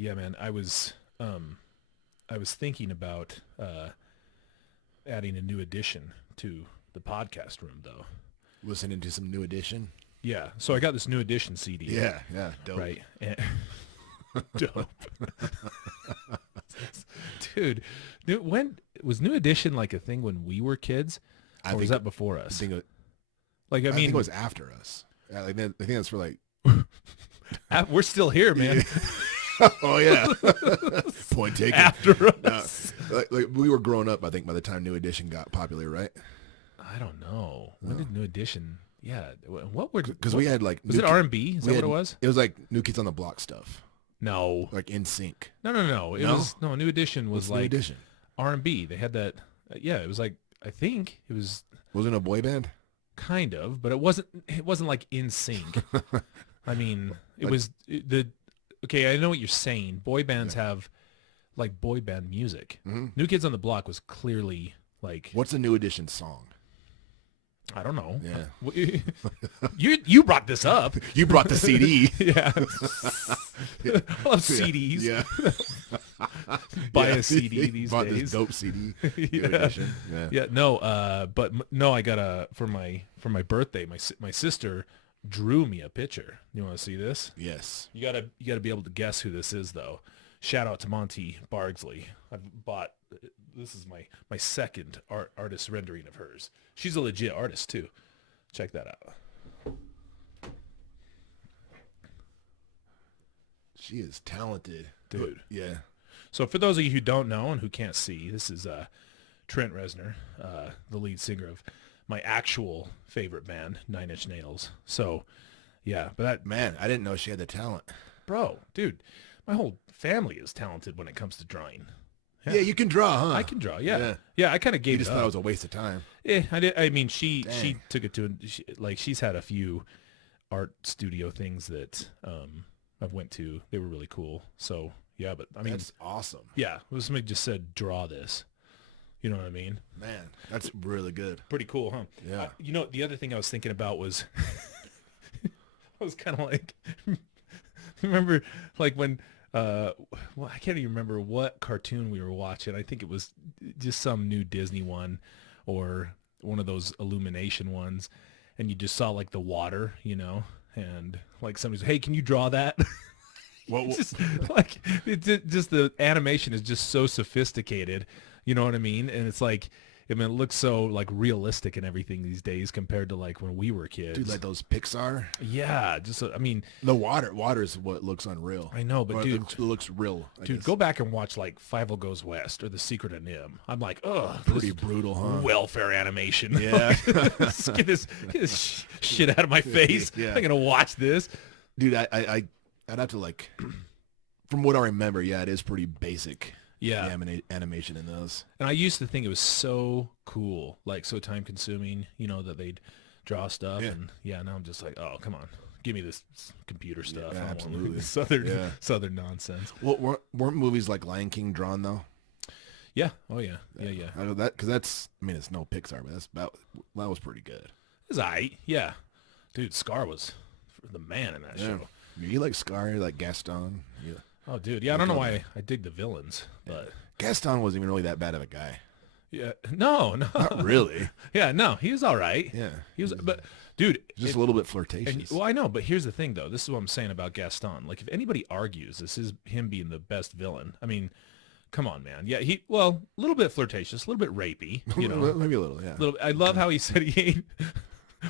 Yeah, man. I was thinking about adding a new addition to the podcast room, though. Listening to some New Edition. Yeah. So I got this new edition CD. Yeah, dope. Right. And dope. Dude, when was New Edition like a thing when we were kids? Or was that before us? I think it was after us. Yeah, I think that's for like. We're still here, man. Oh yeah. Point taken. After us. Like we were growing up, I think, by the time New Edition got popular, right? I don't know. When did New Edition? Yeah. What were? Because we had like. Was it R&B? Is that what it was? It was like New Kids on the Block stuff. No. Like In Sync. No. It was New Edition was like New Edition? R&B. They had that. Yeah, it was like I think it was. Wasn't it a boy band? Kind of, but it wasn't. It wasn't like In Sync. I mean, Okay, I know what you're saying. Boy bands have like boy band music. Mm-hmm. New Kids on the Block was clearly like. What's a New Edition song? I don't know. Yeah. You brought this up. You brought the CD. Yeah. I love CDs. Yeah. Buy a CD these bought days. This dope CD. Yeah. New Edition. Yeah. No. But no, I got for my birthday. My sister drew me a picture. You want to see this? Yes. You gotta be able to guess who this is, though. Shout out to Monty Bardsley. I've bought. This is my second artist rendering of hers. She's a legit artist too. Check that out. She is talented, dude. Yeah. So for those of you who don't know and who can't see, this is Trent Reznor, the lead singer of my actual favorite band, Nine Inch Nails. So, yeah, but that man, I didn't know she had the talent, bro, dude. My whole family is talented when it comes to drawing. Yeah, you can draw, huh? I can draw. Yeah. I kind of gave you just it thought up. it was a waste of time. Yeah, I did. I mean, she took it to she's had a few art studio things that I've went to. They were really cool. So yeah, but I mean, that's awesome. Yeah, somebody just said draw this. You know what I mean? Man, that's really good. Pretty cool, huh? Yeah. You know, the other thing I was thinking about was I was kind of like, remember like when. Well, I can't even remember what cartoon we were watching. I think it was just some new Disney one or one of those Illumination ones. And you just saw like the water, you know, and like somebody's, hey, can you draw that? Just like, just the animation is just so sophisticated. You know what I mean? And it's like, I mean, it looks so like realistic and everything these days compared to like when we were kids. Dude, like those Pixar. Yeah, just I mean, the water is what looks unreal. I know, but dude, it looks real. Dude, go back and watch like Five-O Goes West or The Secret of Nim. I'm like, oh, pretty brutal, huh? Welfare animation. Yeah, get this shit out of my face. Yeah. I'm gonna watch this, dude. I'd have to like, from what I remember, yeah, it is pretty basic. Yeah, animation in those. And I used to think it was so cool, like so time consuming, you know, that they'd draw stuff. Yeah. And yeah, now I'm just like, oh, come on, give me this computer stuff. Yeah, absolutely. Southern nonsense. Well, weren't movies like Lion King drawn though? Yeah. Oh yeah. Yeah. I know that because that's. I mean, it's no Pixar, but that was pretty good. It's aight. Yeah, dude, Scar was the man in that show. You like Scar, you like Gaston. Yeah. Oh, dude. Yeah, I don't know why I dig the villains, but Gaston wasn't even really that bad of a guy. Yeah. No. Not really. Yeah, no, he was all right. Yeah. He was, but dude. Just a little bit flirtatious. Well, I know, but here's the thing, though. This is what I'm saying about Gaston. Like, if anybody argues this is him being the best villain, I mean, come on, man. Yeah, a little bit flirtatious, a little bit rapey, you know. Maybe a little, yeah. I love how he said he ate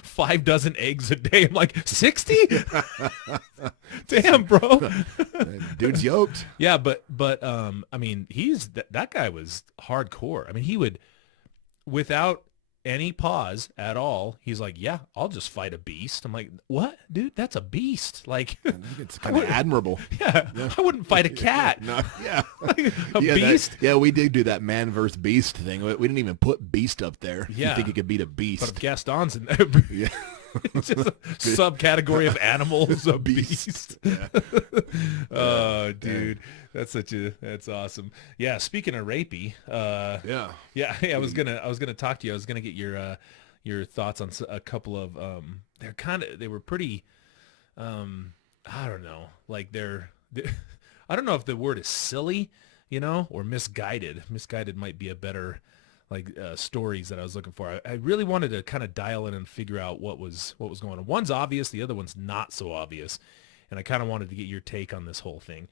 5 dozen eggs a day. I'm like, 60? Damn, bro. Dude's yoked. Yeah, but I mean, that guy was hardcore. I mean, he would, without any pause at all, he's like, yeah, I'll just fight a beast. I'm like, what, dude? That's a beast. Like, I think it's kind of admirable. Yeah, I wouldn't fight a cat. No, yeah. A beast. We did do that man versus beast thing. We didn't even put beast up there. Yeah, you think he could beat a beast? But if Gaston's in there, yeah. It's just a subcategory of animals, a beast. Yeah. Oh, dude, that's awesome. Yeah, speaking of rapey, I was gonna talk to you. I was gonna get your thoughts on a couple of they were pretty I don't know, like I don't know if the word is silly, or misguided. Misguided might be a better stories that I was looking for. I really wanted to kind of dial in and figure out what was going on. One's obvious, the other one's not so obvious, and I kind of wanted to get your take on this whole thing.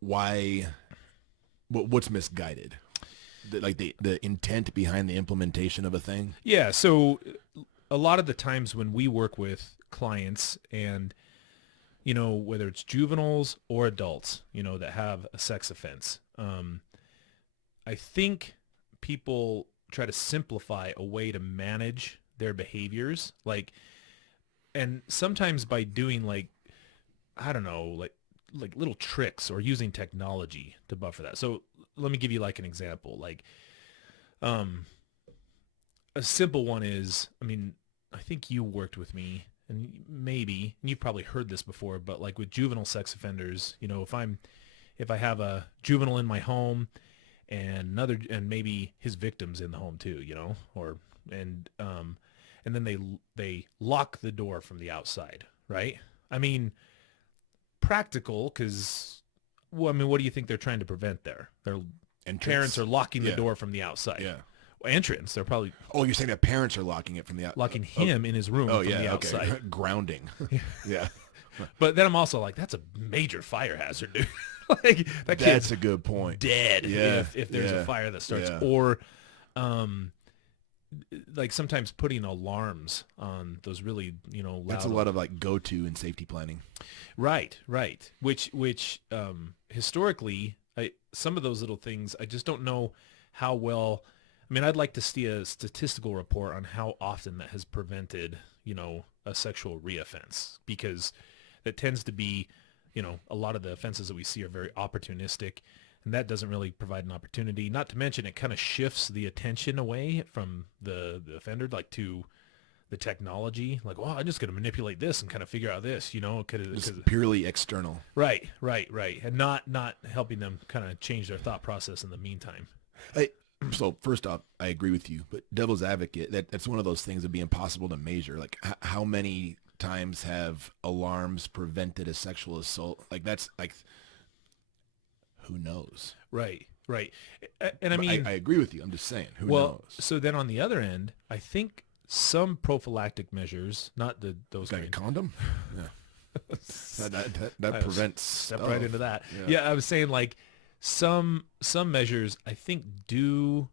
Why? What's misguided? The intent behind the implementation of a thing. Yeah. So a lot of the times when we work with clients and whether it's juveniles or adults, that have a sex offense, I think people try to simplify a way to manage their behaviors, and sometimes by doing I don't know, like little tricks or using technology to buffer that. So let me give you an example. A simple one is, I think you worked with me, and you've probably heard this before, but with juvenile sex offenders, if I have a juvenile in my home and maybe his victim's in the home too, and then they lock the door from the outside, right? Practical, because what do you think they're trying to prevent there? Their parents are locking the door from the outside. Yeah. Entrance. They're probably. Oh, you're saying that parents are locking it from the outside. Locking him in his room from the outside. Okay. Grounding. Yeah. But then I'm also that's a major fire hazard, dude. That kid's That's a good point. Dead if there's a fire that starts. Yeah. Or sometimes putting alarms on those really, loud. That's a lot of go-to in safety planning. Right. Which historically, some of those little things, I just don't know how well. I'd like to see a statistical report on how often that has prevented, a sexual reoffense, because that tends to be, a lot of the offenses that we see are very opportunistic, and that doesn't really provide an opportunity. Not to mention, it kind of shifts the attention away from the offender, to the technology. I'm just going to manipulate this and kind of figure out this, It's purely external. Right. And not helping them kind of change their thought process in the meantime. So first off, I agree with you, but devil's advocate, that's one of those things that'd be impossible to measure. How many times have alarms prevented a sexual assault? Who knows? Right. And I agree with you. I'm just saying, who knows? So then on the other end, I think some prophylactic measures, not those like a condom? Yeah. that prevents step stuff. right into that. Yeah, I was saying some measures I think do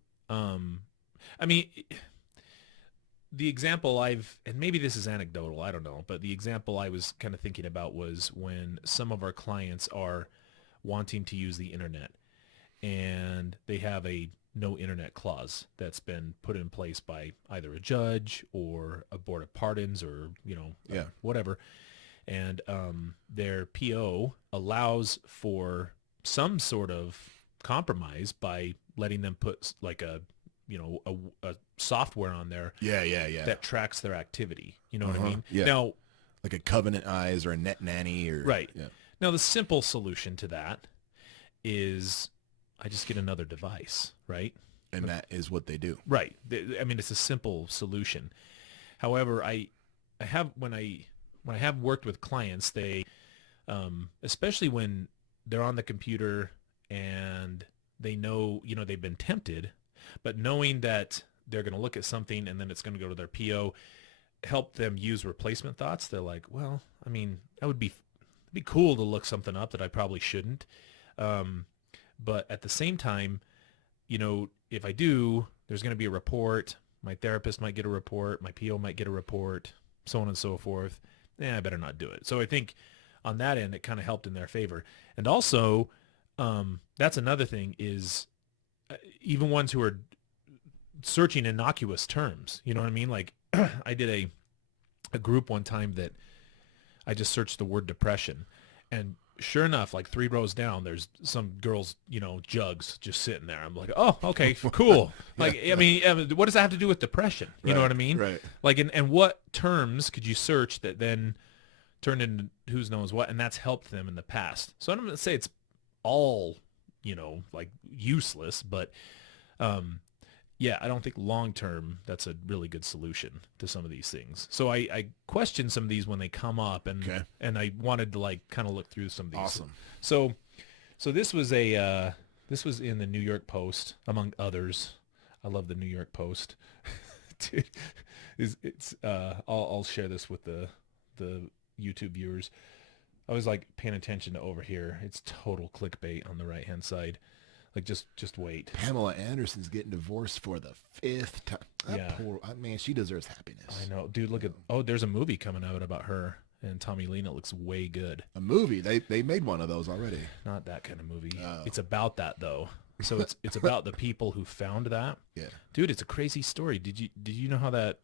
the example and maybe this is anecdotal, I don't know, but the example I was kind of thinking about was when some of our clients are wanting to use the internet and they have a no internet clause that's been put in place by either a judge or a board of pardons or whatever, and their PO allows for some sort of compromise by letting them put a software on there that tracks their activity. You know what I mean? Yeah. Now, like a Covenant Eyes or a Net Nanny or right. Yeah. Now the simple solution to that is I just get another device, right? And that is what they do. Right. It's a simple solution. However, I have when I have worked with clients, they especially when they're on the computer and they know, they've been tempted, but knowing that they're going to look at something and then it's going to go to their PO, help them use replacement thoughts. They're like, well, that would be cool to look something up that I probably shouldn't. But at the same time, if I do, there's going to be a report. My therapist might get a report. My PO might get a report, so on and so forth. I better not do it. So I think on that end, it kind of helped in their favor. And also, that's another thing is even ones who are searching innocuous terms, you know what I mean? I did a group one time that I just searched the word depression, and sure enough, 3 rows down, there's some girls, jugs just sitting there. I'm like, oh, okay, cool. What does that have to do with depression? You know what I mean? Right. And what terms could you search that then turned into who's knows what, and that's helped them in the past. So I'm going to say it's all, useless, but yeah, I don't think long term that's a really good solution to some of these things. So I question some of these when they come up, Okay. and I wanted to like kind of look through some of these. Awesome. So this was a this was in the New York Post among others. I love the New York Post. Dude, I'll share this with the YouTube viewers. I was like paying attention to over here. It's total clickbait on the right hand side. Like just wait. Pamela Anderson's getting divorced for the 5th time. Yeah. Man, she deserves happiness. I know, dude. Look at there's a movie coming out about her and Tommy Lee. And it looks way good. A movie? They made one of those already. Not that kind of movie. Oh. It's about that though. So it's about the people who found that. Yeah. Dude, it's a crazy story. Did you know how that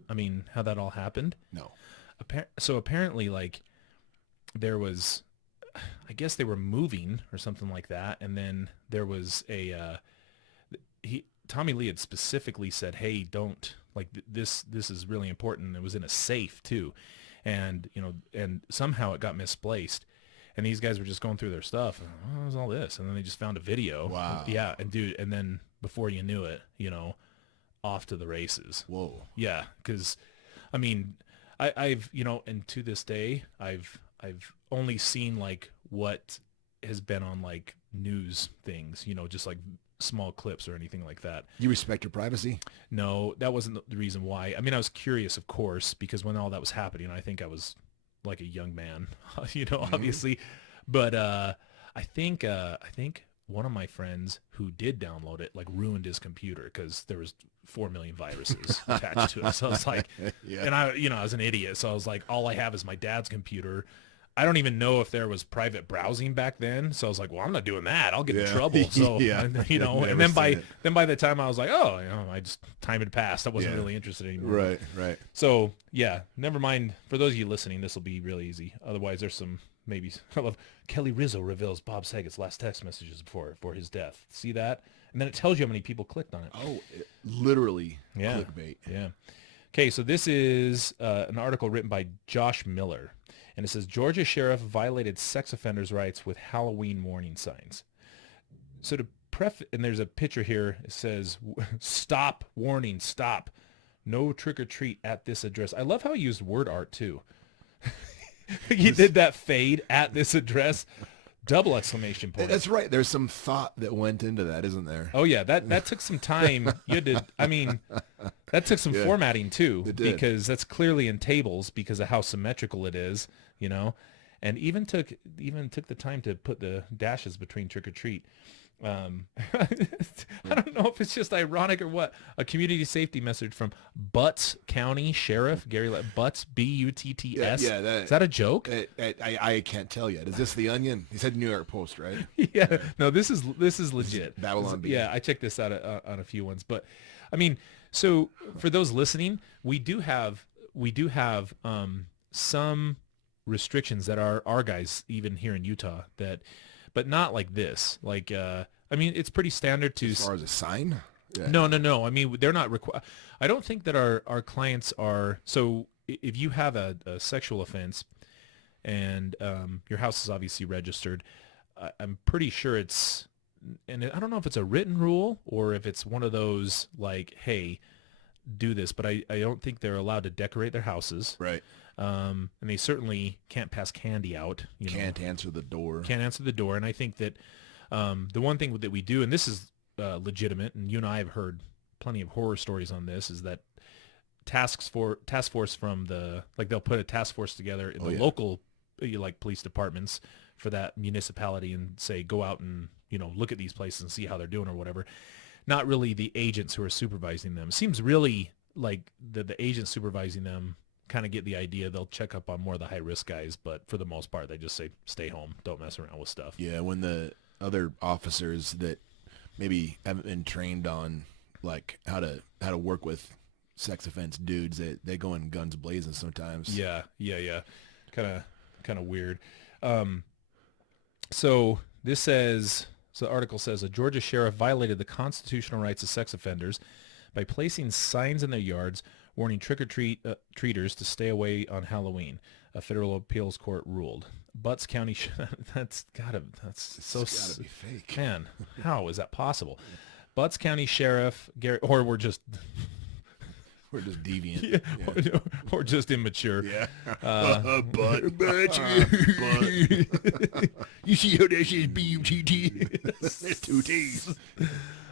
all happened? No. So apparently, like, there was, I guess they were moving or something like that, and then there was Tommy Lee had specifically said, "Hey, don't, like, this is really important." It was in a safe too, and and somehow it got misplaced, and these guys were just going through their stuff. And, what was all this? And then they just found a video. Wow. Yeah, and dude, and then before you knew it, off to the races. Whoa. Yeah, because I mean, I've and to this day, I've only seen like what has been on like news things, just like small clips or anything like that. You respect your privacy? No, that wasn't the reason why. I mean, I was curious, of course, because when all that was happening, I think I was like a young man, obviously. But I think one of my friends who did download it like ruined his computer because there was 4 million viruses attached to it. So I was like, Yeah. and I was an idiot. So I was like, all I have is my dad's computer. I don't even know if there was private browsing back then. So I was like, well, I'm not doing that. I'll get in Yeah. trouble. So, Yeah. and Never then seen it. by the time I was like, oh, I just time had passed. I wasn't Yeah. really interested anymore. Right. So yeah, never mind. For those of you listening, this will be real easy. Otherwise, there's some maybe. I love Kelly Rizzo reveals Bob Saget's last text messages before his death. See that? And then it tells you how many people clicked on it. Oh, literally Yeah. clickbait. Yeah. Okay, so this is an article written by Josh Miller. And it says, Georgia sheriff violated sex offenders' rights with Halloween warning signs. So and there's a picture here. It says, stop, warning, stop. No trick or treat at this address. I love how he used word art too. He did that fade at this address. Double exclamation point. That's right. There's some thought that went into that, isn't there? Oh yeah, that took some time. You had to, that took some formatting too, It did. because that's clearly in tables because of how symmetrical it is, and even took the time to put the dashes between trick or treat. I don't know if it's just ironic or what. A community safety message from Butts County Sheriff Gary Butts, Butts. Yeah, Is that a joke? I can't tell yet. Is this the Onion? He said New York Post, right? Yeah. No, this is legit. Babylon Bee. Yeah, I checked this out on a few ones, but I mean, so for those listening, we do have some restrictions that are our guys even here in Utah but not like this. Like it's pretty standard to As far as a sign? Yeah. No. I mean, they're not I don't think that our clients are. So if you have a sexual offense and your house is obviously registered, I'm pretty sure it's, and I don't know if it's a written rule or if it's one of those like, hey, do this, but I don't think they're allowed to decorate their houses. Right. And they certainly can't pass candy out. Can't answer the door. Can't answer the door. And I think that the one thing that we do, and this is legitimate, and you and I have heard plenty of horror stories on this, is that task force from they'll put a task force together in the local like police departments for that municipality and say, go out and look at these places and see how they're doing or whatever. Not really the agents who are supervising them. It seems really like the agents supervising them kind of get the idea. They'll check up on more of the high risk guys, but for the most part, they just say, stay home, don't mess around with stuff. Yeah, when the other officers that maybe haven't been trained on like how to work with sex offense dudes, they go in guns blazing sometimes. Yeah. Kind of weird. So the article says a Georgia sheriff violated the constitutional rights of sex offenders by placing signs in their yards warning trick-or-treaters to stay away on Halloween. A federal appeals court ruled. Butts County, that's It's gotta be fake. Man, how is that possible? Butts County Sheriff Gary, or we're just We're just deviant. yeah. Or just immature. Yeah. But But. You see how that says B-U-T-T? There's two T's.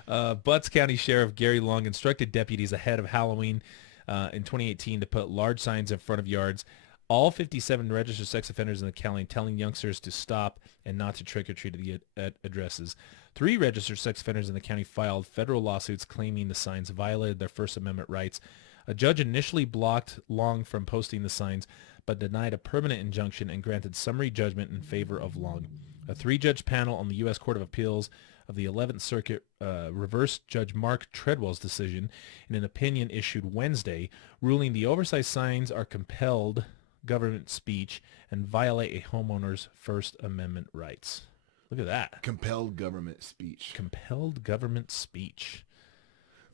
Butts County Sheriff Gary Long instructed deputies ahead of Halloween in 2018 to put large signs in front of yards. All 57 registered sex offenders in the county telling youngsters to stop and not to trick-or-treat at addresses. 3 registered sex offenders in the county filed federal lawsuits claiming the signs violated their First Amendment rights. A judge initially blocked Long from posting the signs, but denied a permanent injunction and granted summary judgment in favor of Long. A 3-judge panel on the U.S. Court of Appeals of the 11th Circuit reversed Judge Mark Treadwell's decision in an opinion issued Wednesday, ruling the oversized signs are compelled government speech and violate a homeowner's First Amendment rights. Look at that. Compelled government speech. Compelled government speech.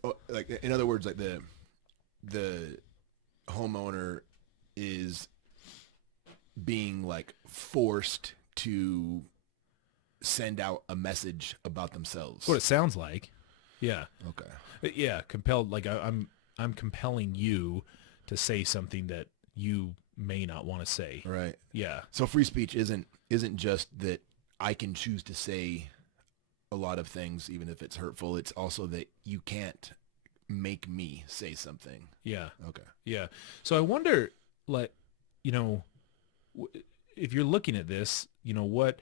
Oh, like, in other words, like the homeowner is being like forced to send out a message about themselves. That's what it sounds like. Yeah. Okay. Yeah, compelled. Like I'm compelling you to say something that you may not want to say. Right. Yeah. So free speech isn't just that I can choose to say a lot of things, even if it's hurtful. It's also that you can't make me say something. Yeah. Okay. Yeah. So I wonder, like, you know, if you're looking at this, you know, what,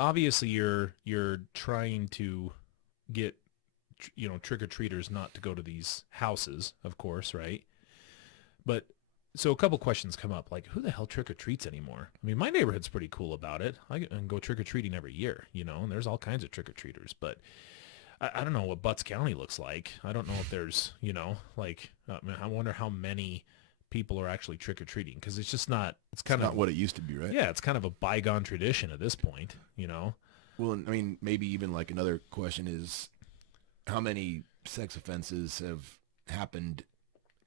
obviously you're trying to get, you know, trick-or-treaters not to go to these houses, of course, right? But so a couple questions come up, like, who the hell trick-or-treats anymore? I mean, my neighborhood's pretty cool about it. I go trick-or-treating every year, you know, and there's all kinds of trick-or-treaters, but I don't know what Butts County looks like. I don't know if there's, you know, like, I wonder how many people are actually trick-or-treating, because it's just not, it's kind of not what it used to be, right? Yeah, it's kind of a bygone tradition at this point, you know? Well, I mean, maybe even like another question is how many sex offenses have happened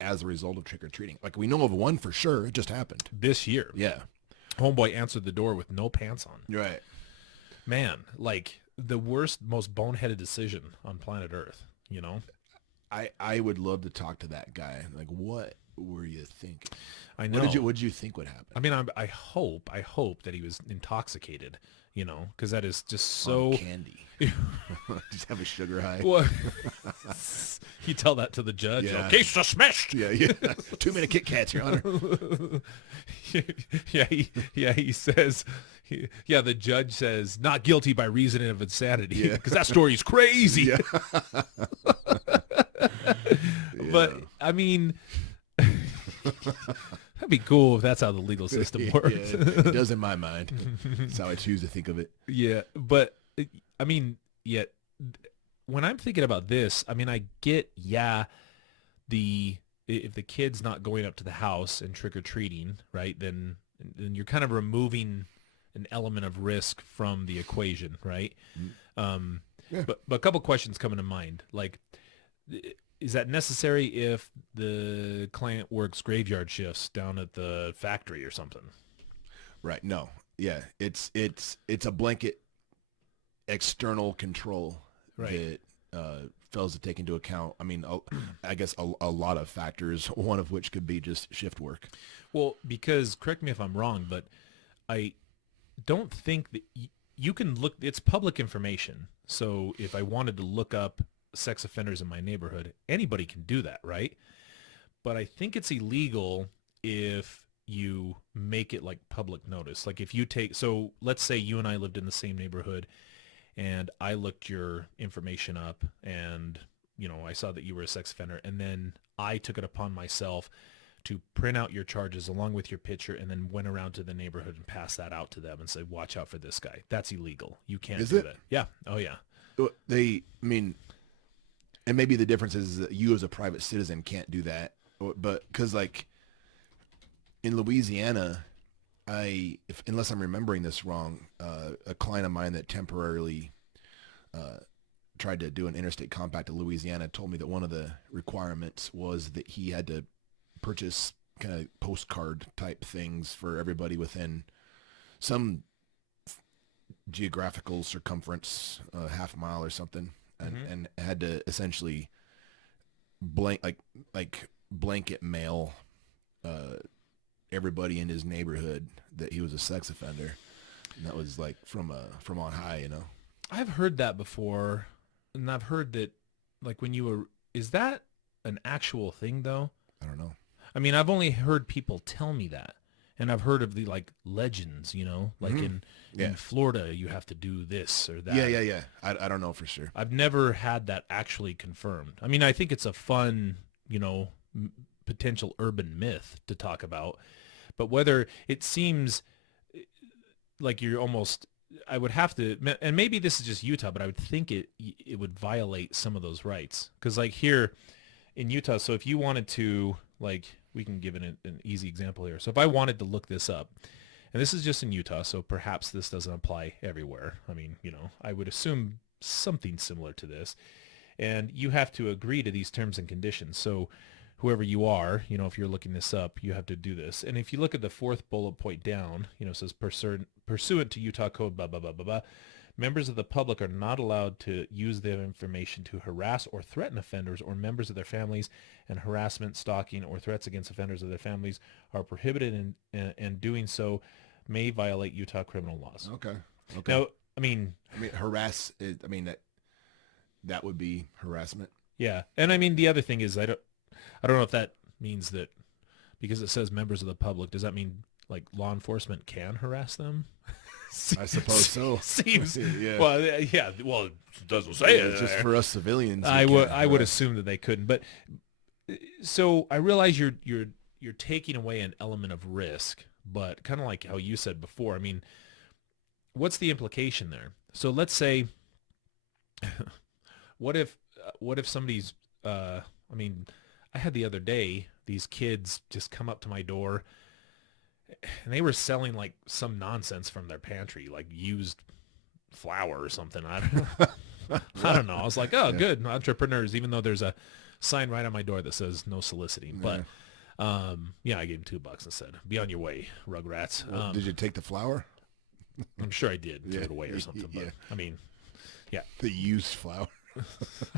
as a result of trick-or-treating? Like, we know of one for sure. It just happened. This year. Yeah. Homeboy answered the door with no pants on. Right. Man, like, the worst, most boneheaded decision on planet Earth, you know? I would love to talk to that guy. Like, what were you thinking? I know. What did you think would happen? I mean, I hope that he was intoxicated, you know, because that is just so... On candy. Just have a sugar high. Well, you tell that to the judge. Yeah. Case dismissed. Yeah. 2-minute Kit Kats, Your Honor. He says... the judge says, not guilty by reason of insanity, because that story's crazy. Yeah. But, I mean, that'd be cool if that's how the legal system works. Yeah, it does in my mind. That's how I choose to think of it. Yeah, but, I mean, yet, when I'm thinking about this, I mean, I get, if the kid's not going up to the house and trick-or-treating, right, then you're kind of removing an element of risk from the equation, right? Yeah. But a couple questions come into mind. Like, is that necessary if the client works graveyard shifts down at the factory or something? Right. No. Yeah. It's a blanket external control Right. that fails to take into account. I mean, I guess a lot of factors, one of which could be just shift work. Well, because, correct me if I'm wrong, but I don't think that you can look, it's public information. So if I wanted to look up sex offenders in my neighborhood, anybody can do that, right? But I think it's illegal if you make it like public notice. Like if you take, so let's say you and I lived in the same neighborhood and I looked your information up and, you know, I saw that you were a sex offender, and then I took it upon myself to print out your charges along with your picture and then went around to the neighborhood and passed that out to them and said, watch out for this guy. That's illegal. You can't do that. Yeah. Oh, yeah. I mean, and maybe the difference is that you as a private citizen can't do that. But because like in Louisiana, unless I'm remembering this wrong, a client of mine that temporarily tried to do an interstate compact to Louisiana told me that one of the requirements was that he had to purchase kind of postcard type things for everybody within some geographical circumference, half a mile or something. and had to essentially blanket mail everybody in his neighborhood that he was a sex offender. And that was like from on high, you know. I've heard that before, and I've heard that, like, when you were, is that an actual thing though? I don't know. I mean, I've only heard people tell me that, and I've heard of the like legends, you know, like in Florida you have to do this or that. Yeah. I don't know for sure. I've never had that actually confirmed. I mean, I think it's a fun, you know, potential urban myth to talk about, but whether it seems like you're almost, I would have to, and maybe this is just Utah, but I would think it would violate some of those rights. Because like here in Utah, so if you wanted to, like, we can give an easy example here. So if I wanted to look this up, and this is just in Utah, so perhaps this doesn't apply everywhere. I mean, you know, I would assume something similar to this. And you have to agree to these terms and conditions. So whoever you are, you know, if you're looking this up, you have to do this. And if you look at the fourth bullet point down, you know, it says pursuant to Utah code, blah, blah, blah, blah, blah. Members of the public are not allowed to use their information to harass or threaten offenders or members of their families, and harassment, stalking, or threats against offenders of their families are prohibited, and doing so may violate Utah criminal laws. Okay. Now, I mean, harass is, I mean, that would be harassment. Yeah. And I mean, the other thing is, I don't know if that means that because it says members of the public, does that mean like law enforcement can harass them? I suppose so. Seems, yeah. Well, yeah. Well, it doesn't say it. It's just for us civilians. I would assume that they couldn't. But so I realize you're taking away an element of risk, but kind of like how you said before. I mean, what's the implication there? So let's say, what if somebody's, I mean, I had the other day, these kids just come up to my door and they were selling like some nonsense from their pantry, like used flour or something. I don't know. I don't know. I was like, oh, good entrepreneurs, even though there's a sign right on my door that says no soliciting. But I gave them $2 and said, be on your way, Rugrats. Well, did you take the flour? I'm sure I did. Threw it away or something. But I mean, yeah. The used flour.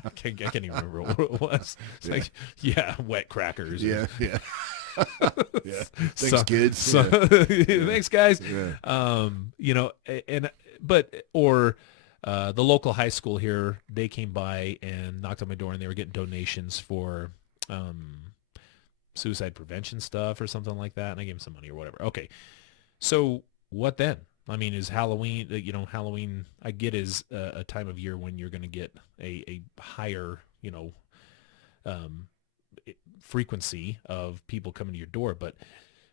I can't even remember what it was. It's like, wet crackers. Yeah. Thanks, kids. Thanks, guys. Yeah. You know, the local high school here, they came by and knocked on my door and they were getting donations for suicide prevention stuff or something like that. And I gave them some money or whatever. Okay. So what then? I mean, is Halloween, you know, Halloween, I get is a time of year when you're going to get a higher, you know, frequency of people coming to your door. But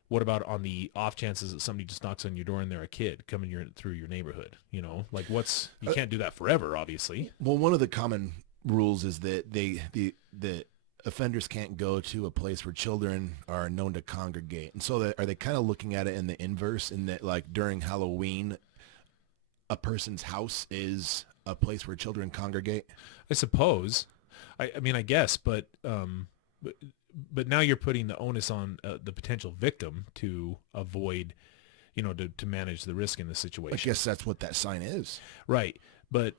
what about on the off chances that somebody just knocks on your door and they're a kid coming through your neighborhood? You know, like you can't do that forever, obviously. Well, one of the common rules is that the offenders can't go to a place where children are known to congregate. And so are they kind of looking at it in the inverse, in that like during Halloween, a person's house is a place where children congregate? I suppose. I mean, I guess, but now you're putting the onus on the potential victim to avoid, you know, to manage the risk in the situation. I guess that's what that sign is. Right. But,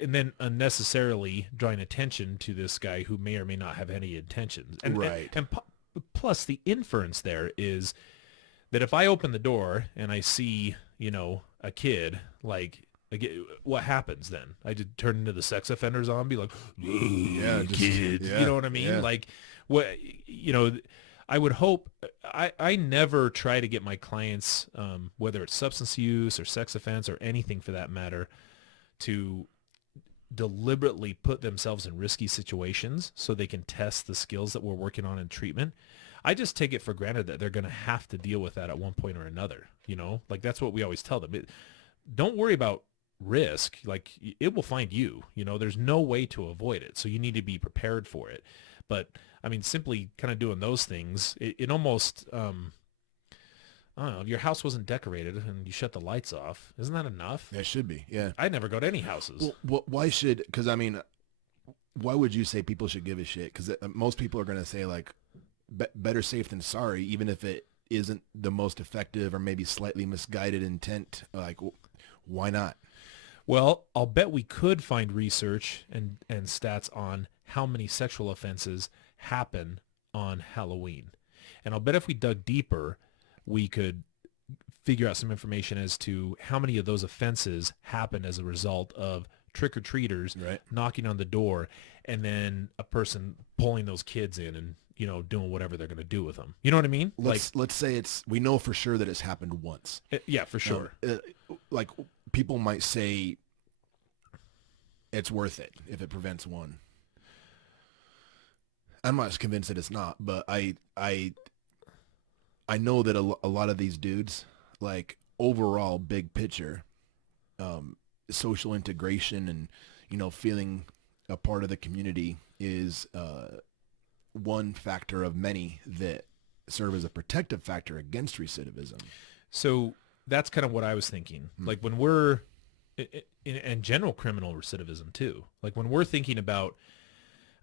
and then unnecessarily drawing attention to this guy who may or may not have any intentions. And, right. And plus the inference there is that if I open the door and I see, you know, a kid, like, what happens then? I just turn into the sex offender zombie, like, kids, you know what I mean? Yeah. Like, what, you know, I would hope, I never try to get my clients, whether it's substance use or sex offense or anything for that matter, to deliberately put themselves in risky situations so they can test the skills that we're working on in treatment. I just take it for granted that they're going to have to deal with that at one point or another, you know? Like, that's what we always tell them. Don't worry about risk. Like, it will find you, you know? There's no way to avoid it, so you need to be prepared for it. But, I mean, simply kind of doing those things, it almost... I don't know, if your house wasn't decorated and you shut the lights off, isn't that enough? That should be, yeah. I never go to any houses. Well, why would you say people should give a shit? Because most people are going to say, like, better safe than sorry, even if it isn't the most effective or maybe slightly misguided intent. Like, why not? Well, I'll bet we could find research and stats on how many sexual offenses happen on Halloween. And I'll bet if we dug deeper, we could figure out some information as to how many of those offenses happen as a result of trick-or-treaters Right. knocking on the door and then a person pulling those kids in and, doing whatever they're going to do with them. You know what I mean? Let's say we know for sure that it's happened once. Yeah, for sure. Like people might say it's worth it if it prevents one. I'm not convinced that it's not, but I know that a lot of these dudes, like overall big picture, social integration and, feeling a part of the community is one factor of many that serve as a protective factor against recidivism. So that's kind of what I was thinking. Like when we're in general criminal recidivism too, like when we're thinking about,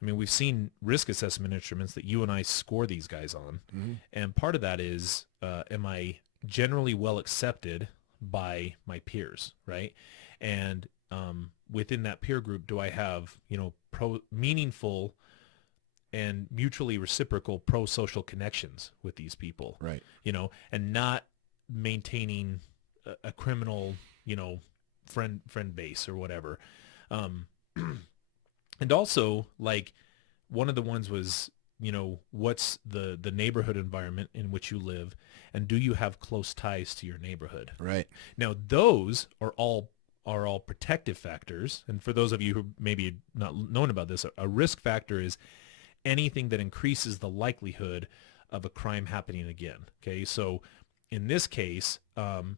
we've seen risk assessment instruments that you and I score these guys on. Mm-hmm. And part of that is, am I generally well accepted by my peers, right? And within that peer group, do I have, meaningful and mutually reciprocal pro-social connections with these people, Right. And not maintaining a criminal, friend base or whatever. And also, like, one of the ones was, what's the neighborhood environment in which you live, and do you have close ties to your neighborhood? Right. Now, those are all protective factors. And for those of you who maybe not known about this, a risk factor is anything that increases the likelihood of a crime happening again. Okay, so in this case,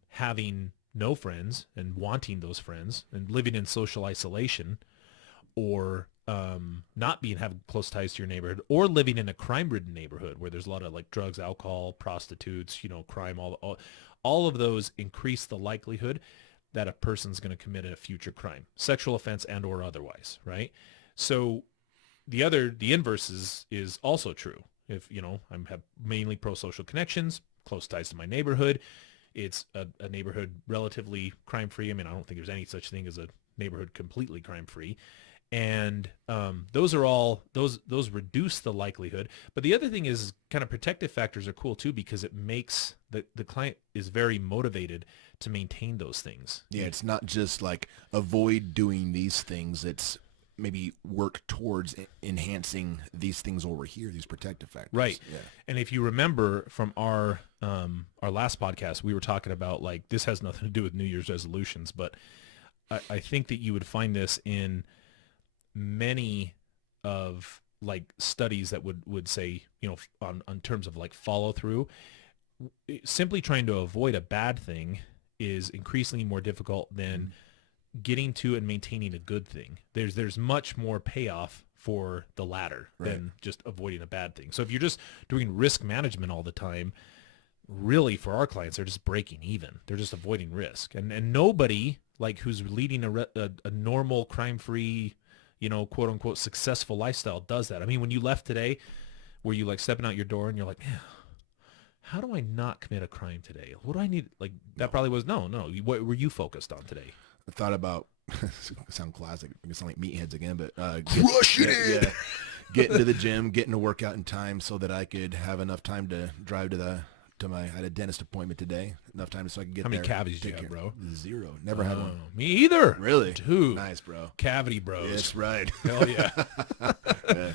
having no friends and wanting those friends and living in social isolation, or not having close ties to your neighborhood, or living in a crime-ridden neighborhood where there's a lot of like drugs, alcohol, prostitutes, crime, all of those increase the likelihood that a person's going to commit a future crime, sexual offense and or otherwise, right? So the inverse is also true. If, I have mainly pro-social connections, close ties to my neighborhood, it's a neighborhood relatively crime-free. I don't think there's any such thing as a neighborhood completely crime-free. And those are all, those reduce the likelihood. But the other thing is kind of protective factors are cool too, because it makes the client is very motivated to maintain those things. Yeah, it's not just like avoid doing these things. It's maybe work towards enhancing these things over here, these protective factors. Right. Yeah. And if you remember from our last podcast, we were talking about, like, this has nothing to do with New Year's resolutions, but I think that you would find this in many of like studies that would say, on terms of like follow through, simply trying to avoid a bad thing is increasingly more difficult than getting to and maintaining a good thing. There's much more payoff for the latter than just avoiding a bad thing. So if you're just doing risk management all the time, really for our clients, they're just breaking even. They're just avoiding risk. And nobody like who's leading a normal crime-free, quote unquote successful lifestyle does that. When you left today, were you like stepping out your door and you're like, man, how do I not commit a crime today? What do I need? Like that probably was no. What were you focused on today? I thought about, sound classic, I sound like meatheads again, but crush it. Yeah, getting to the gym, getting to work out in time so that I could have enough time to drive I had a dentist appointment today. Enough time so I could get there. How many cavities do you have, bro? 0. Never had one. Me either. Really? Dude. Nice, bro. Cavity bros. That's right. Hell yeah. Yeah.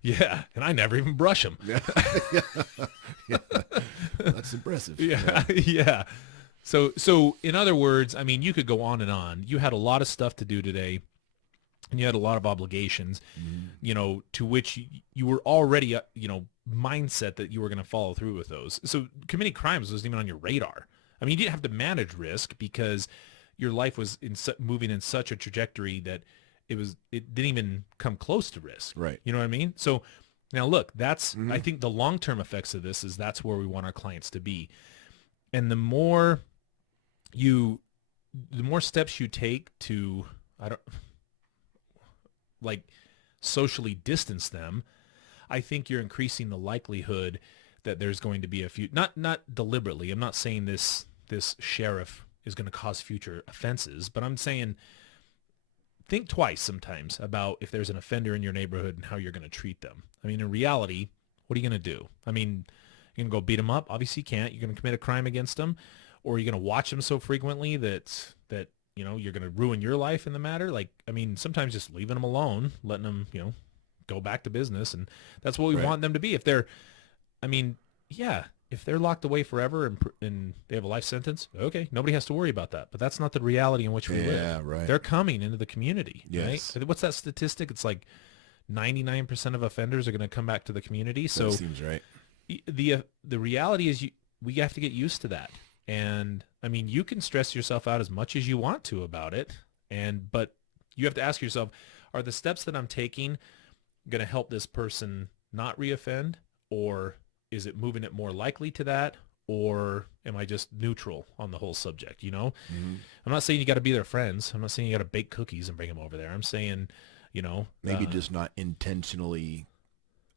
Yeah. And I never even brush them. Yeah. That's impressive. Yeah. Yeah. So in other words, you could go on and on. You had a lot of stuff to do today, and you had a lot of obligations, to which you were already, mindset that you were going to follow through with those. So committing crimes wasn't even on your radar. You didn't have to manage risk because your life was moving in such a trajectory that it didn't even come close to risk. Right. You know what I mean? So now look, that's, I think the long-term effects of this is that's where we want our clients to be. And the more steps you take to, socially distance them, I think you're increasing the likelihood that there's going to be a few, not deliberately. I'm not saying this sheriff is going to cause future offenses, but I'm saying think twice sometimes about if there's an offender in your neighborhood and how you're going to treat them. I mean, in reality, what are you going to do? I mean, you're going to go beat them up? Obviously you can't. You're going to commit a crime against them, or you're going to watch them so frequently that you're going to ruin your life in the matter. Like, I mean, sometimes just leaving them alone, letting them, go back to business. And that's what we want them to be. If they're, I mean, yeah, if they're locked away forever and they have a life sentence, okay, nobody has to worry about that. But that's not the reality in which we live. Yeah, right. They're coming into the community, yes. right? What's that statistic? It's like 99% of offenders are going to come back to the community. So that seems right. The reality is we have to get used to that. And I mean, you can stress yourself out as much as you want to about it. But you have to ask yourself, are the steps that I'm taking going to help this person not reoffend, or is it moving it more likely to that, or am I just neutral on the whole subject? Mm-hmm. I'm not saying you got to be their friends. I'm not saying you got to bake cookies and bring them over there. I'm saying, maybe just not intentionally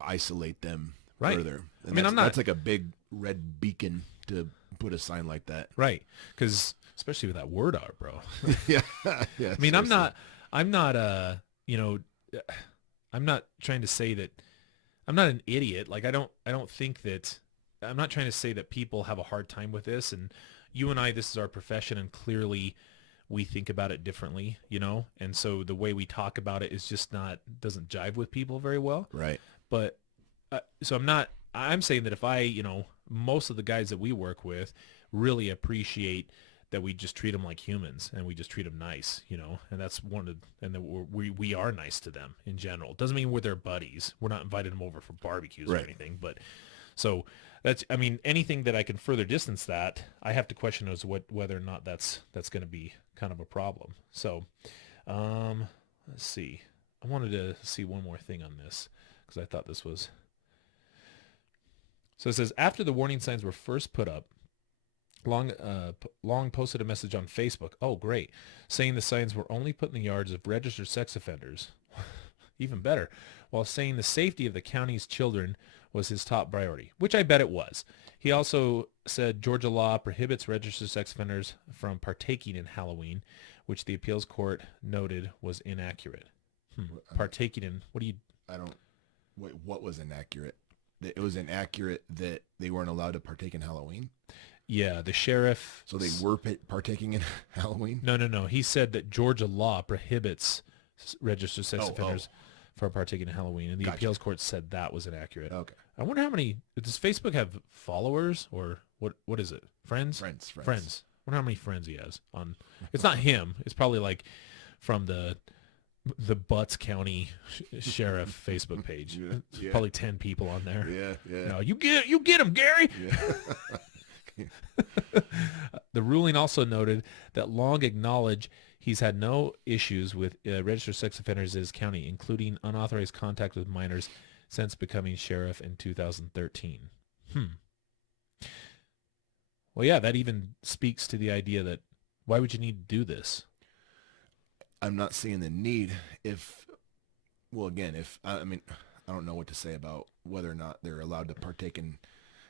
isolate them right. further. And I mean, that's like a big red beacon to put a sign like that. Right. Because especially with that word art, bro. yeah. I mean, seriously. I'm not trying to say that I'm not an idiot. Like, I don't think that, I'm not trying to say that people have a hard time with this. And you and I, this is our profession, and clearly we think about it differently, and so the way we talk about it is just doesn't jive with people very well. Right. But so I'm saying that if most of the guys that we work with really appreciate that we just treat them like humans and we just treat them nice, and that's and that we are nice to them in general. Doesn't mean we're their buddies. We're not inviting them over for barbecues right. or anything, but so that's, I mean, anything that I can further distance that, I have to question as whether or not that's going to be kind of a problem. So, let's see. I wanted to see one more thing on this because I thought this was, so it says, after the warning signs were first put up, Long posted a message on Facebook. Oh, great. Saying the signs were only put in the yards of registered sex offenders. Even better. While saying the safety of the county's children was his top priority, which I bet it was. He also said Georgia law prohibits registered sex offenders from partaking in Halloween, which the appeals court noted was inaccurate. Partaking in, wait, what was inaccurate? That it was inaccurate that they weren't allowed to partake in Halloween? Yeah, the sheriff. So they were partaking in Halloween? No. He said that Georgia law prohibits registered sex offenders from partaking in Halloween, and the appeals court said that was inaccurate. Okay. I wonder how many, does Facebook have followers, or what is it? Friends. I wonder how many friends he has on. It's not him. It's probably like from the Butts County Sheriff Facebook page. Yeah. Probably 10 people on there. Yeah. No, you get him, Gary. Yeah. The ruling also noted that Long acknowledged he's had no issues with registered sex offenders in his county, including unauthorized contact with minors since becoming sheriff in 2013. Well, yeah, that even speaks to the idea that why would you need to do this? I'm not seeing the need I mean, I don't know what to say about whether or not they're allowed to partake in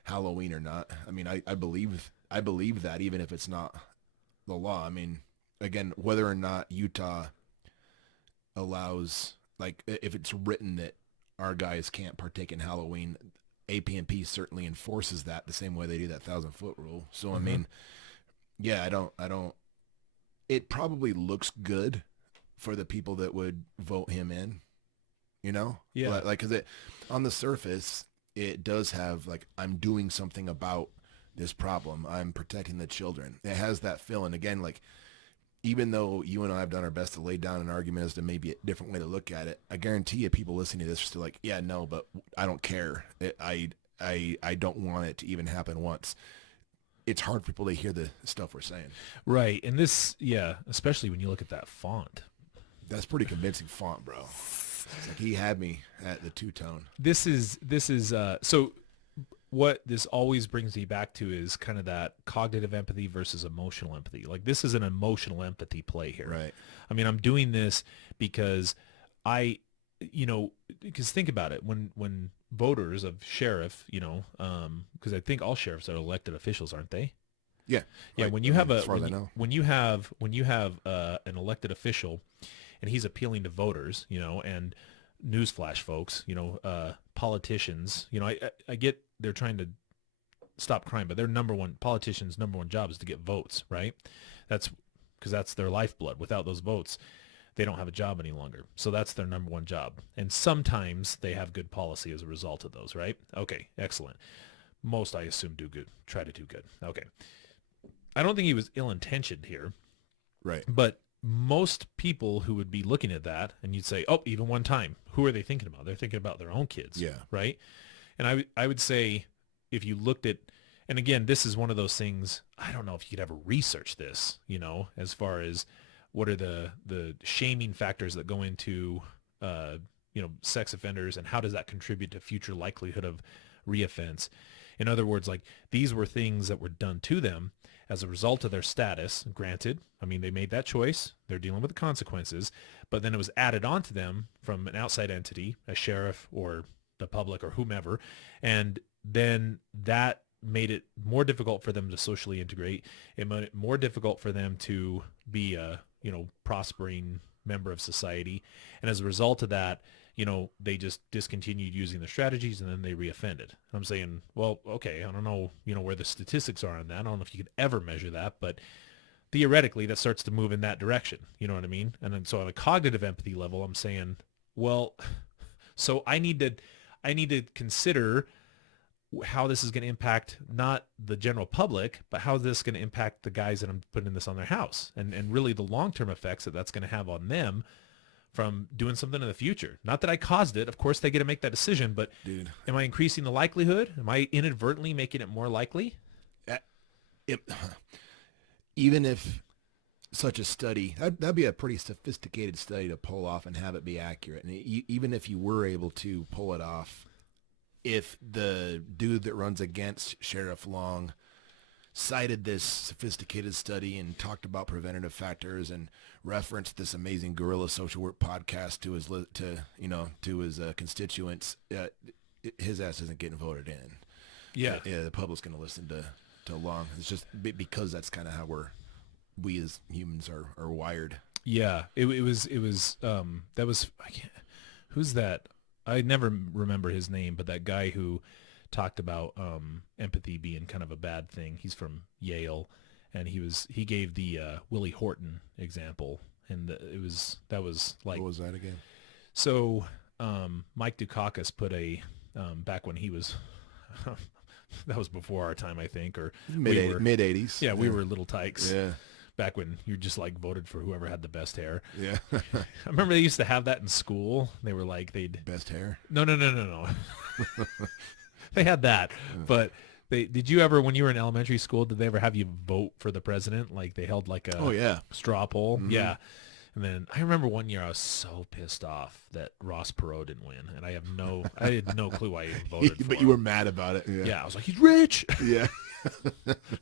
Halloween or not. I mean, I believe that even if it's not the law. I mean, again, whether or not Utah allows, like, if it's written that our guys can't partake in Halloween, APNP certainly enforces that the same way they do that 1,000-foot rule. So, I mean, yeah, I don't, it probably looks good for the people that would vote him in, Yeah. Like, cause on the surface, it does have, like, I'm doing something about this problem. I'm protecting the children. It has that feeling. Again, like, even though you and I have done our best to lay down an argument as to maybe a different way to look at it, I guarantee you people listening to this are still like, yeah, no, but I don't care. I don't want it to even happen once. It's hard for people to hear the stuff we're saying. Right. And this, yeah, especially when you look at that font. That's pretty convincing font, bro. It's like he had me at the two-tone. This is so what this always brings me back to is kind of that cognitive empathy versus emotional empathy. Like, this is an emotional empathy play here. Right. I mean, I'm doing this because because think about it. When voters of sheriff, because I think all sheriffs are elected officials, aren't they? Yeah. Yeah. Like, When you have as far as I know. when you have an elected official, and he's appealing to voters, and newsflash folks, politicians, I get they're trying to stop crime, but their politicians' number one job is to get votes, right? That's because that's their lifeblood. Without those votes, they don't have a job any longer. So that's their number one job. And sometimes they have good policy as a result of those, right? Okay, excellent. Most, I assume, do good, try to do good. Okay. I don't think he was ill-intentioned here. Right. But most people who would be looking at that, and you'd say, oh, even one time, who are they thinking about? They're thinking about their own kids, yeah, right? And I would say if you looked at, and again, this is one of those things, I don't know if you could ever research this, as far as what are the shaming factors that go into, sex offenders, and how does that contribute to future likelihood of reoffense? In other words, like, these were things that were done to them as a result of their status. Granted, I mean, they made that choice. They're dealing with the consequences, but then it was added onto them from an outside entity, a sheriff or the public or whomever. And then that made it more difficult for them to socially integrate. It made it more difficult for them to be a, prospering member of society. And as a result of that, they just discontinued using the strategies, and then they reoffended. I'm saying, well, okay, I don't know, where the statistics are on that. I don't know if you could ever measure that, but theoretically that starts to move in that direction. You know what I mean? And then so on a cognitive empathy level, I'm saying, well, so I need to consider how this is going to impact not the general public, but how this is going to impact the guys that I'm putting this on their house, and really the long-term effects that that's going to have on them from doing something in the future. Not that I caused it. Of course, they get to make that decision, but dude, am I increasing the likelihood? Am I inadvertently making it more likely? Even if such a study, that'd be a pretty sophisticated study to pull off and have it be accurate. And even if you were able to pull it off, if the dude that runs against Sheriff Long cited this sophisticated study and talked about preventative factors and referenced this amazing guerrilla social work podcast to his constituents, his ass isn't getting voted in. Yeah, the public's going to listen to Long. It's just because that's kind of how we as humans are wired. Yeah, it was that was, who's that? I never remember his name, but that guy who talked about empathy being kind of a bad thing. He's from Yale, and he gave the Willie Horton example, and that was like, what was that again? So Mike Dukakis put a back when he was that was before our time, I think, or mid 80s. Yeah, we were little tykes. Yeah. Back when you just like voted for whoever had the best hair. Yeah. I remember they used to have that in school. They were like, best hair. No. They had that, but did you ever, when you were in elementary school, did they ever have you vote for the president? Like they held like a straw poll. Mm-hmm. Yeah. And then I remember one year I was so pissed off that Ross Perot didn't win, and I had no clue why he voted for but him. You were mad about it. Yeah, I was like, he's rich. Yeah.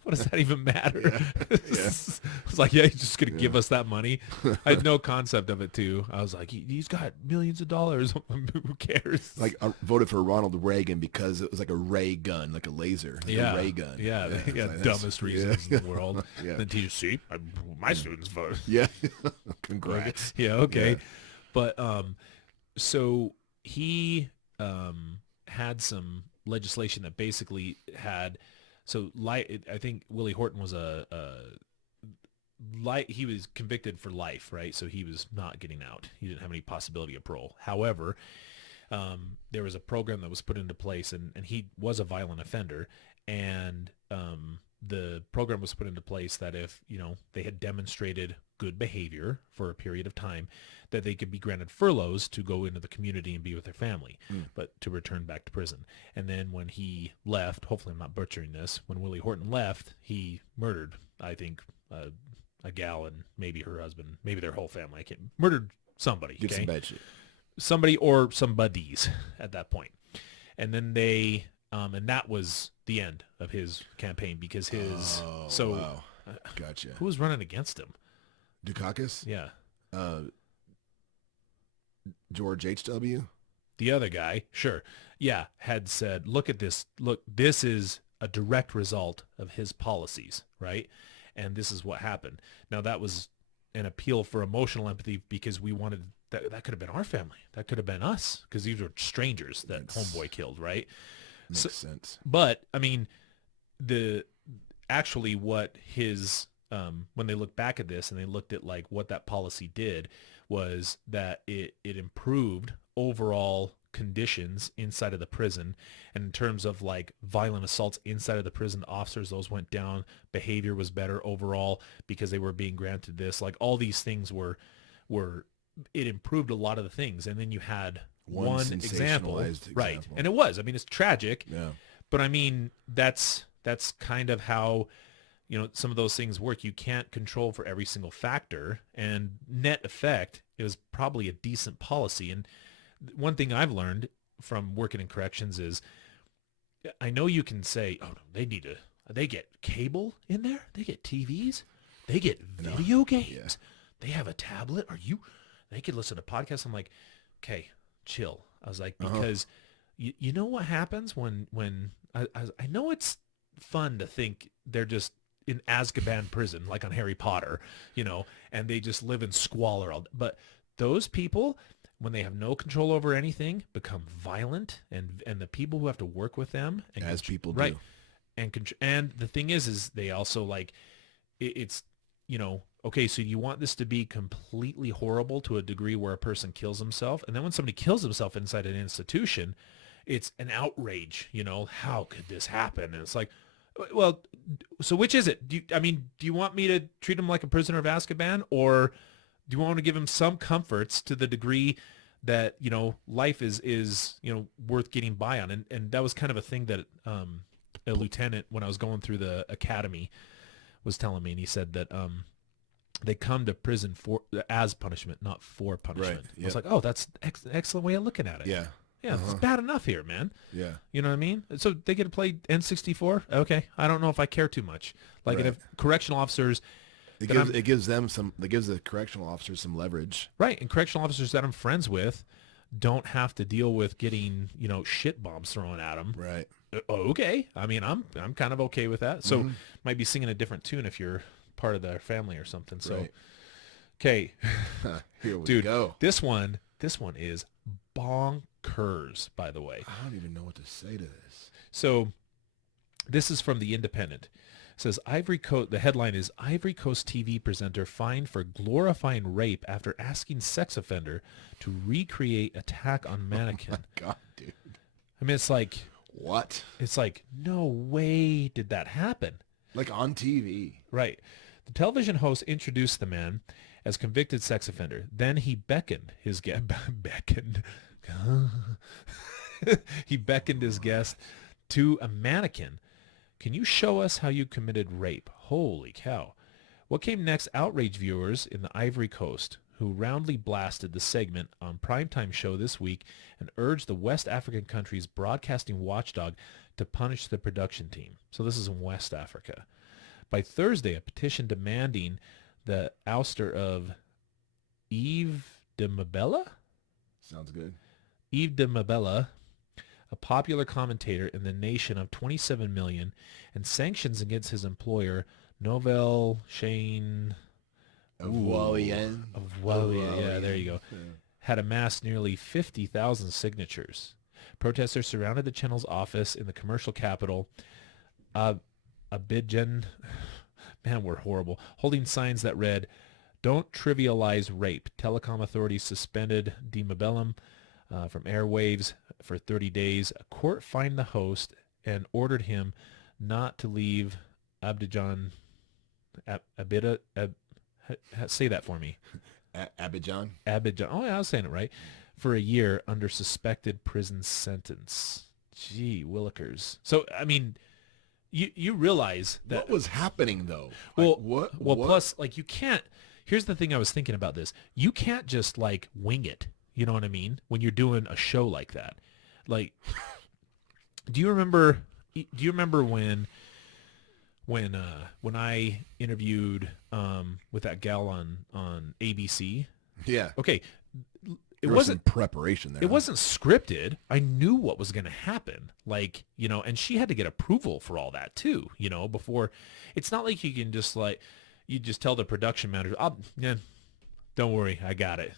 What does that even matter? Yeah. It's like, yeah, he's just going to give us that money. I had no concept of it, too. I was like, he's got millions of dollars. Who cares? Like, I voted for Ronald Reagan because it was like a ray gun, like a laser. Like a ray gun. Yeah, like, dumbest reasons in the world. Yeah. Then teachers, see, my students voted. Yeah. Congrats. Yeah, okay. Yeah. But so he had some legislation that basically had, I think Willie Horton was he was convicted for life, right? So he was not getting out. He didn't have any possibility of parole. However, there was a program that was put into place, and he was a violent offender, and the program was put into place that if, they had demonstrated good behavior for a period of time, that they could be granted furloughs to go into the community and be with their family, but to return back to prison. And then when he left, hopefully I'm not butchering this, when Willie Horton left, he murdered, I think, a gal and maybe her husband, maybe their whole family. Murdered somebody. Did some bad shit. Somebody or some buddies at that point. And then they, and that was the end of his campaign because his, wow. Gotcha. Who was running against him? Dukakis? Yeah. George H.W.? The other guy, sure. Yeah, had said, look at this. Look, this is a direct result of his policies, right? And this is what happened. Now that was, and appeal for emotional empathy because we wanted that could have been our family. That could have been us because these were strangers that homeboy killed, right? Makes sense. But I mean, what his when they look back at this and they looked at like what that policy did was that it improved overall conditions inside of the prison, and in terms of like violent assaults inside of the prison, the officers, those went down. Behavior was better overall because they were being granted this. Like all these things were it improved a lot of the things. And then you had one example, right? And it was, I mean, it's tragic, yeah. But I mean, that's kind of how, you know, some of those things work. You can't control for every single factor, and net effect, it was probably a decent policy. And one thing I've learned from working in corrections is I know you can say, oh, no, they get cable in there. They get TVs. They get video games. Yeah. They have a tablet. They could listen to podcasts. I'm like, okay, chill. I was like, because you know what happens when I know it's fun to think they're just in Azkaban prison, like on Harry Potter, you know, and they just live in squalor. But those people, when they have no control over anything, become violent, and the people who have to work with them, and as people do, right, and the thing is they also like it's, you know, okay, so you want this to be completely horrible to a degree where a person kills himself, and then when somebody kills himself inside an institution, it's an outrage. You know, how could this happen? And it's like, well, so which is it? Do you want me to treat him like a prisoner of Azkaban, or do you want to give him some comforts to the degree that, you know, life is you know, worth getting by on? And that was kind of a thing that a lieutenant, when I was going through the academy, was telling me, and he said that they come to prison as punishment, not for punishment. Right. Yep. I was like, oh, that's an excellent way of looking at it. Yeah. Yeah, it's bad enough here, man. Yeah. You know what I mean? So they get to play N64? Okay. I don't know if I care too much. Like, and if correctional officers... It gives the correctional officers some leverage. Right. And correctional officers that I'm friends with don't have to deal with getting, you know, shit bombs thrown at them. Right. Okay. I mean, I'm kind of okay with that. So might be singing a different tune if you're part of their family or something. So, right. Okay. Here we Dude, go. This one is bonkers, by the way. I don't even know what to say to this. So this is from The Independent. It says, the headline is, Ivory Coast TV presenter fined for glorifying rape after asking sex offender to recreate attack on mannequin. Oh my God, dude. I mean, it's like... What? It's like, no way did that happen. Like on TV. Right. The television host introduced the man as convicted sex offender. Then he beckoned his guest... he beckoned his guest to a mannequin. Can you show us how you committed rape? Holy cow. What came next outraged viewers in the Ivory Coast, who roundly blasted the segment on primetime show this week and urged the West African country's broadcasting watchdog to punish the production team. So this is in West Africa. By Thursday, a petition demanding the ouster of Yves de Mabella? Sounds good. Yves de Mabella, a popular commentator in the nation of 27 million, and sanctions against his employer, Novel Shane Avoyant. Yeah, there you go. Yeah. Had amassed nearly 50,000 signatures. Protesters surrounded the channel's office in the commercial capital, Abidjan, man, we're horrible, holding signs that read, "Don't trivialize rape. Telecom authorities suspended De Mabellum from airwaves for 30 days. A court fined the host and ordered him not to leave Abidjan. Say that for me. Abidjan? Abidjan. Oh, yeah, I was saying it right. For a year under suspected prison sentence. Gee, willikers. So, I mean, you realize that... What was happening, though? Well, like, what? Plus, like, you can't... Here's the thing I was thinking about this. You can't just, like, wing it. You know what I mean? When you're doing a show like that. Like, do you remember when I interviewed with that gal on ABC? Yeah. Okay. There wasn't preparation there. It wasn't scripted. I knew what was going to happen. Like, you know, and she had to get approval for all that too, you know, before. It's not like you can just like, you just tell the production manager, oh, yeah, don't worry, I got it.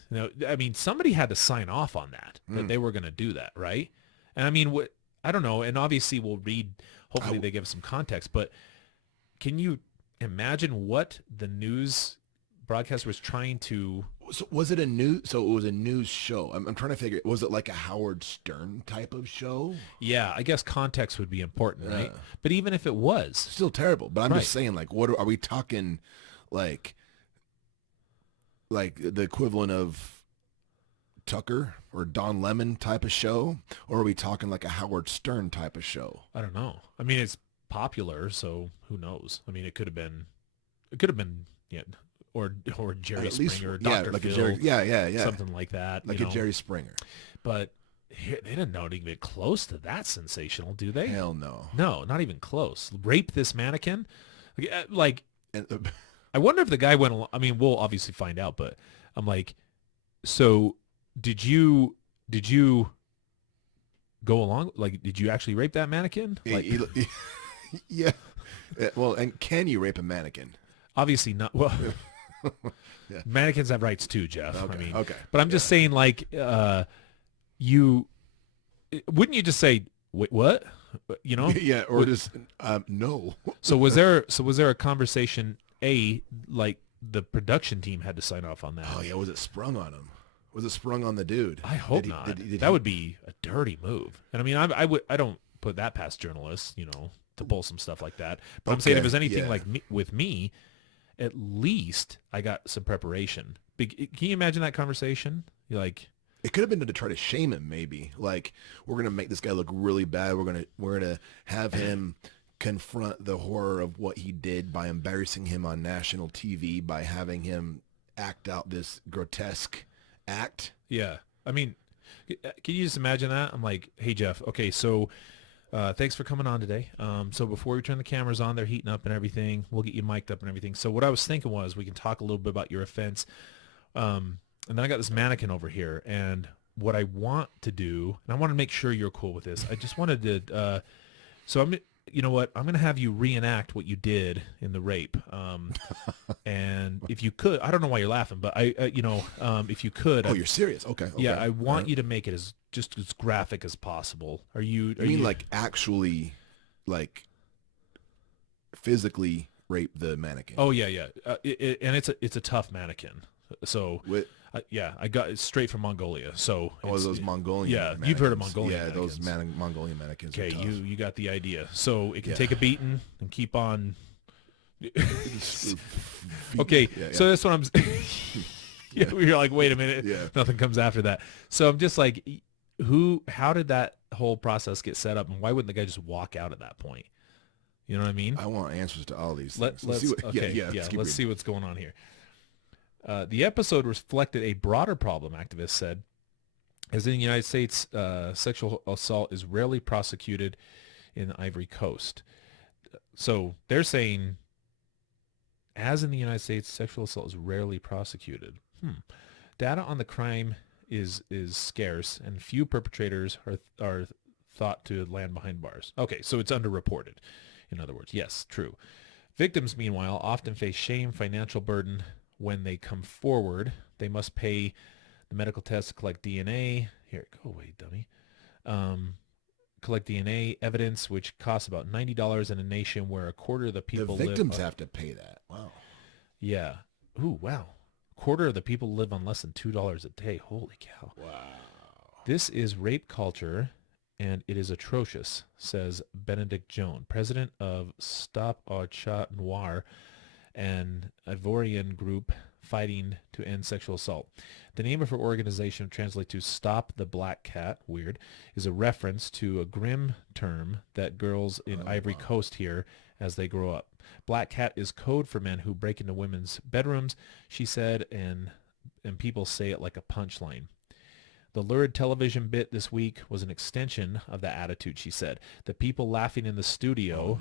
I mean, somebody had to sign off on that they were going to do that, right? And I mean, I don't know. And obviously we'll read, hopefully they give some context, but can you imagine what the news broadcaster was trying to... So was it a news? So it was a news show. I'm trying to figure. Was it like a Howard Stern type of show? Yeah, I guess context would be important, right? But even if it was, still terrible. But I'm just saying, like, what are we talking? Like the equivalent of Tucker or Don Lemon type of show, or are we talking like a Howard Stern type of show? I don't know. I mean, it's popular, so who knows? I mean, it could have been, yeah, or Jerry Springer, or Dr. Like Phil, a Jerry, something like that, like a Jerry Springer. But they didn't know to get close to that sensational, do they? Hell no. No, not even close. Rape this mannequin, like. And, I wonder if the guy went along. I mean, we'll obviously find out, but I'm like, so did you go along? Like, did you actually rape that mannequin? Like, yeah. Well, and can you rape a mannequin? Obviously not. Well, yeah. Mannequins have rights too, Jeff. Okay, I mean, okay. But I'm just saying, like, you wouldn't you just say, wait, what? You know? Yeah, or just no. So was there a conversation? Like the production team had to sign off on that. Oh yeah, was it sprung on him? Was it sprung on the dude? I hope not. That would be a dirty move. And I mean, I don't put that past journalists, to pull some stuff like that. But I'm saying if it was anything like with me, at least I got some preparation. Can you imagine that conversation? You're like, it could have been to try to shame him, maybe. Like, we're gonna make this guy look really bad. We're gonna have him confront the horror of what he did by embarrassing him on national TV, by having him act out this grotesque act. Yeah. I mean, can you just imagine that? I'm like, hey, Jeff, okay, so thanks for coming on today. So before we turn the cameras on, they're heating up and everything. We'll get you mic'd up and everything. So what I was thinking was we can talk a little bit about your offense. And then I got this mannequin over here. And what I want to do, and I want to make sure you're cool with this. I just wanted to, you know what? I'm going to have you reenact what you did in the rape. And if you could, I don't know why you're laughing, but if you could. Oh, you're serious? Okay. Yeah, I want you to make it as graphic as possible. Are you like actually, like physically rape the mannequin? Oh yeah. And it's a tough mannequin. So I got it straight from Mongolia. So those Mongolian. Yeah, mannequins. You've heard of Mongolian. Yeah, those Mongolian mannequins. Okay, you got the idea. So it can take a beating and keep on. Okay, so that's what I'm. You're like, wait a minute. Yeah. Nothing comes after that. So I'm just like, how did that whole process get set up, and why wouldn't the guy just walk out at that point? You know what I mean? I want answers to all these things. Let's see let's see what's going on here. The episode reflected a broader problem, activists said. As in the United States, sexual assault is rarely prosecuted in the Ivory Coast. So they're saying, as in the United States, sexual assault is rarely prosecuted. Data on the crime is scarce, and few perpetrators are thought to land behind bars. Okay, so it's underreported. In other words, yes, true. Victims, meanwhile, often face shame, financial burden. When they come forward, they must pay the medical test to collect DNA. Here, go away, dummy. Collect DNA evidence, which costs about $90 in a nation where a quarter of the people live. The victims have to pay that. Wow. Yeah. Ooh, wow. A quarter of the people live on less than $2 a day. Holy cow. Wow. This is rape culture, and it is atrocious, says Benedict Jones, president of Stop Au Chat Noir, an Ivorian group fighting to end sexual assault. The name of her organization, translates to Stop the Black Cat, weird, is a reference to a grim term that girls in Ivory Coast hear as they grow up. Black cat is code for men who break into women's bedrooms, she said, and people say it like a punchline. The lurid television bit this week was an extension of that attitude, she said. The people laughing in the studio,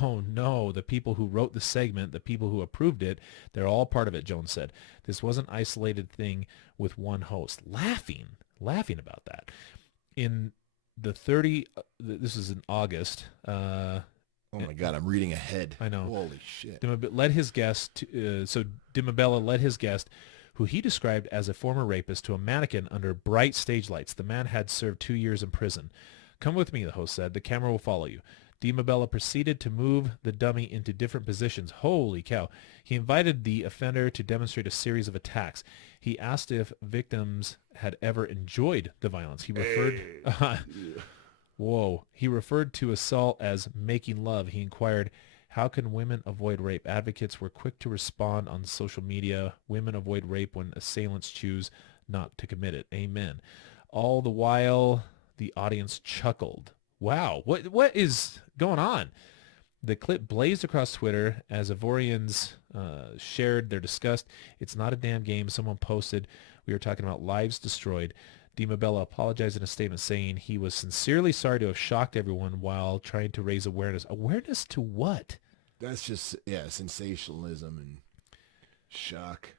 oh no, the people who wrote the segment, the people who approved it, they're all part of it, Jones said. This wasn't an isolated thing with one host. Laughing about that. In the this is in August, Oh my God, I'm reading ahead. I know. Holy shit. Led his guest, so Dimabella led his guest, who he described as a former rapist, to a mannequin under bright stage lights. The man had served 2 years in prison. Come with me, the host said. The camera will follow you. Dimabella proceeded to move the dummy into different positions. Holy cow. He invited the offender to demonstrate a series of attacks. He asked if victims had ever enjoyed the violence. He referred... Whoa. He referred to assault as making love. He inquired, how can women avoid rape? Advocates were quick to respond on social media. Women avoid rape when assailants choose not to commit it. Amen. All the while, the audience chuckled. Wow, what is going on? The clip blazed across Twitter as Ivorians shared their disgust. It's not a damn game, someone posted. We were talking about lives destroyed. Dimabella apologized in a statement saying he was sincerely sorry to have shocked everyone while trying to raise awareness. Awareness to what? That's just, sensationalism and shock.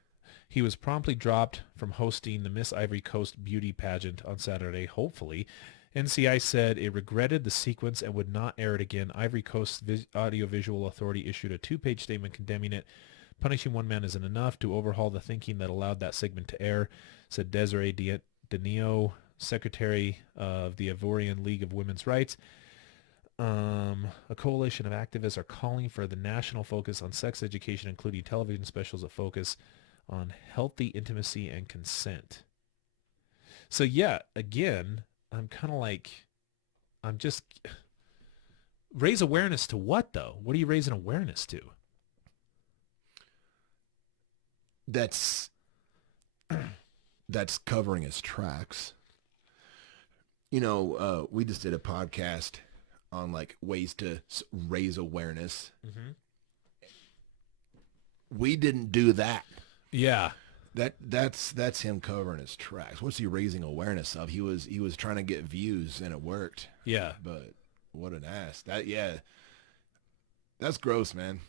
He was promptly dropped from hosting the Miss Ivory Coast beauty pageant on Saturday, hopefully. NCI said it regretted the sequence and would not air it again. Ivory Coast Audiovisual Authority issued a 2-page statement condemning it. Punishing one man isn't enough to overhaul the thinking that allowed that segment to air, said Desiree Denio, secretary of the Ivorian League of Women's Rights. A coalition of activists are calling for the national focus on sex education, including television specials that focus on healthy intimacy and consent. So yeah, again, I'm kind of like, I'm just, raise awareness to what though? What are you raising awareness to? That's covering his tracks. We just did a podcast on like ways to raise awareness. Mm-hmm. We didn't do that. Yeah. That's him covering his tracks. What's he raising awareness of? He was trying to get views and it worked. Yeah. But what an ass. That's gross, man.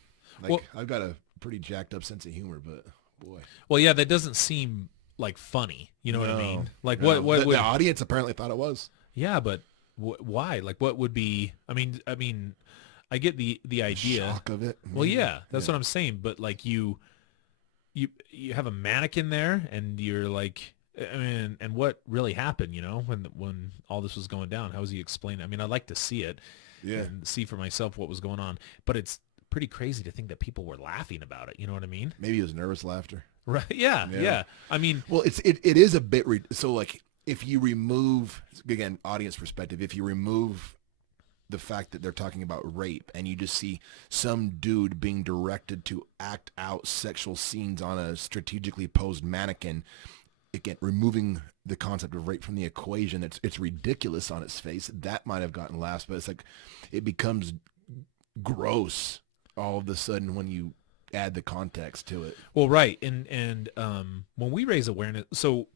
Like, well, I've got a pretty jacked up sense of humor, but boy. Well, yeah, that doesn't seem like funny. You know what I mean? Like no. what the audience apparently thought it was. Yeah, but why? Like what would be, I mean, I get the idea. The shock of it. Well, yeah, that's what I'm saying. But like you have a mannequin there and you're like, I mean, and what really happened, when all this was going down? How was he explaining? I mean, I'd like to see it and see for myself what was going on, but it's pretty crazy to think that people were laughing about it. You know what I mean? Maybe it was nervous laughter. Right. Yeah. I mean, well, it is a bit, so like if you remove, again, audience perspective, if you remove the fact that they're talking about rape and you just see some dude being directed to act out sexual scenes on a strategically posed mannequin, again, removing the concept of rape from the equation, it's ridiculous on its face. That might have gotten laughs, but it's like it becomes gross all of a sudden when you add the context to it. Well, right. And when we raise awareness, so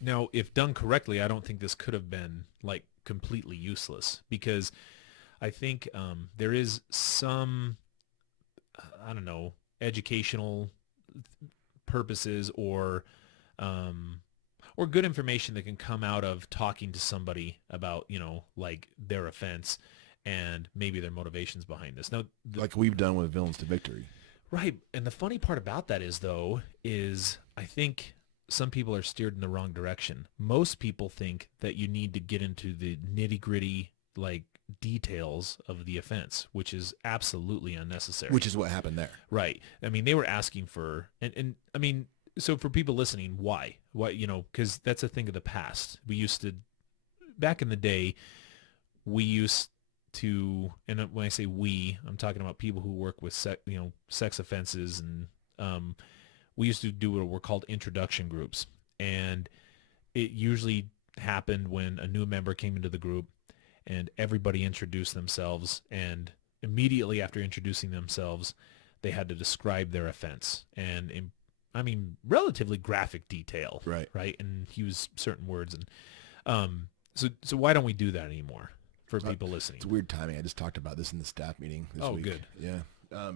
now if done correctly, I don't think this could have been like completely useless, because I think there is some, I don't know, educational purposes or good information that can come out of talking to somebody about, like their offense and maybe their motivations behind this. Now, like we've done with Villains to Victory. Right. And the funny part about that is I think some people are steered in the wrong direction. Most people think that you need to get into the nitty-gritty, like, details of the offense, which is absolutely unnecessary. Which is what happened there. Right. I mean, they were asking for, and I mean, so for people listening, why? Because that's a thing of the past. We used to, back in the day, we used to, and when I say we, I'm talking about people who work with sex offenses, and we used to do what were called introduction groups, and it usually happened when a new member came into the group and everybody introduced themselves, and immediately after introducing themselves they had to describe their offense, and in relatively graphic detail, right, and use certain words, and so why don't we do that anymore? For people listening. It's weird timing. I just talked about this in the staff meeting this week. Good. Yeah. I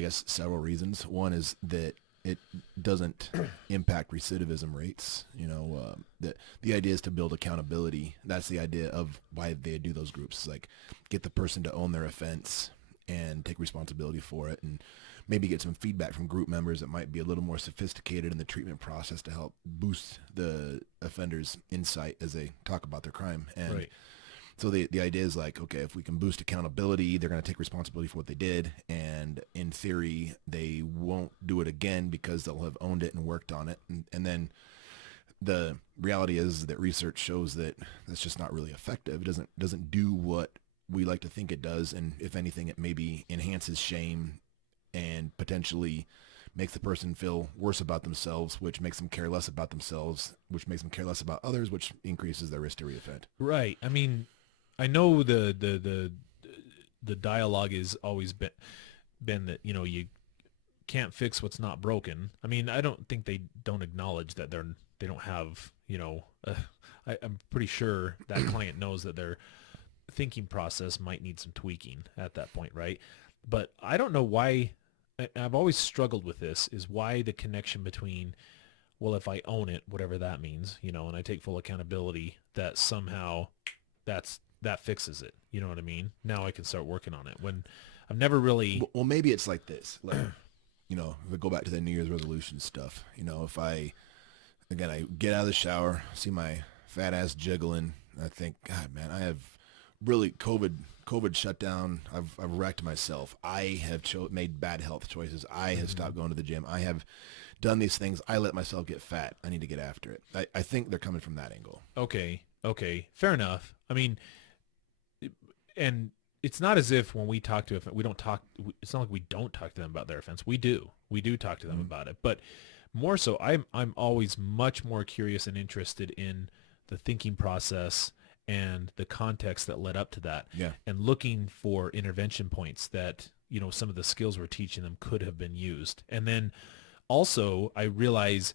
guess several reasons. One is that it doesn't impact recidivism rates. You know, the idea is to build accountability. That's the idea of why they do those groups. It's like get the person to own their offense and take responsibility for it, and maybe get some feedback from group members that might be a little more sophisticated in the treatment process to help boost the offender's insight as they talk about their crime. And Right. so the idea is like, okay, if we can boost accountability, they're going to take responsibility for what they did. And in theory, they won't do it again because they'll have owned it and worked on it. And then the reality is that research shows that that's just not really effective. It doesn't do what we like to think it does. And if anything, it maybe enhances shame and potentially makes the person feel worse about themselves, which makes them care less about themselves, which makes them care less about others, which increases their risk to reoffend. Right. I mean, I know the dialogue has always been that, you know, you can't fix what's not broken. I mean, I don't think they don't acknowledge that they don't have, you know, I'm pretty sure that client knows that their thinking process might need some tweaking at that point, right? But I don't know why. I've always struggled with this, is why the connection between, well, if I own it, whatever that means, you know, and I take full accountability, that somehow that fixes it. You know what I mean? Now I can start working on it, when I've never really. Well, maybe it's like this. Like, you know, if we go back to the New Year's resolution stuff, you know, if I get out of the shower, see my fat ass jiggling, I think, God, man, I have really COVID shut down. I've wrecked myself. I have made bad health choices. I have stopped going to the gym. I have done these things. I let myself get fat. I need to get after it. I think they're coming from that angle. Okay. Fair enough. I mean, and it's not as if when we talk to we don't talk, it's not like we don't talk to them about their offense. We do talk to them about it, but more so I'm always much more curious and interested in the thinking process and the context that led up to that. Yeah. And looking for intervention points that, you know, some of the skills we're teaching them could have been used. And then also I realize,